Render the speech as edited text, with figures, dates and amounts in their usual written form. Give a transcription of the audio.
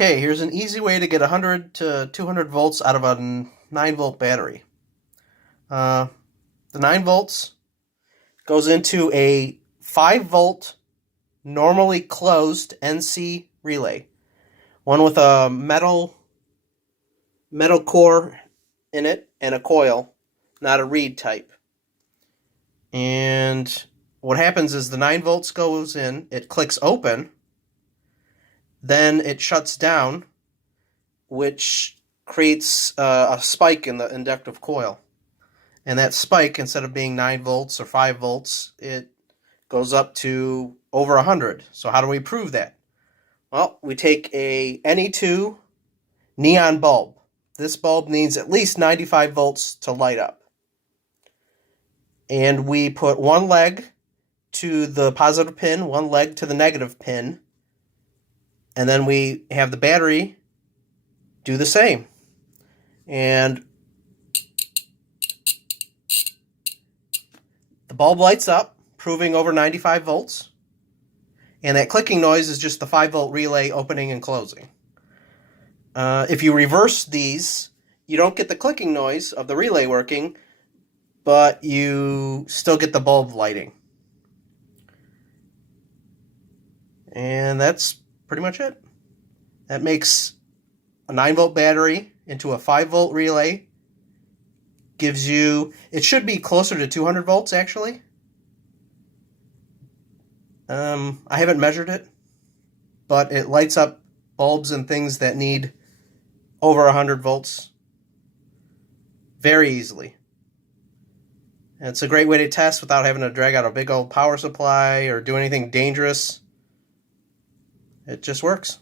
Okay, here's an easy way to get 100 to 200 volts out of a 9-volt battery. Uh, the 9 volts goes into a 5-volt normally closed NC relay, one with a metal core in it and a coil, not a reed type. And what happens is the 9 volts goes in, it clicks open, then it shuts down, which creates a spike in the inductive coil. And that spike, instead of being 9 volts or 5 volts, it goes up to over 100. So how do we prove that? Well, we take a Ne2 neon bulb. This bulb needs at least 95 volts to light up. And we put one leg to the positive pin, one leg to the negative pin, and then we have the battery do the same. And the bulb lights up, proving over 95 volts. And that clicking noise is just the 5-volt relay opening and closing. If you reverse these, you don't get the clicking noise of the relay working, but you still get the bulb lighting. And that's pretty much it. That makes a 9-volt battery into a 5-volt relay. Gives you, it should be closer to 200 volts actually. I haven't measured it, but it lights up bulbs and things that need over 100 volts very easily. And it's a great way to test without having to drag out a big old power supply or do anything dangerous. It just works.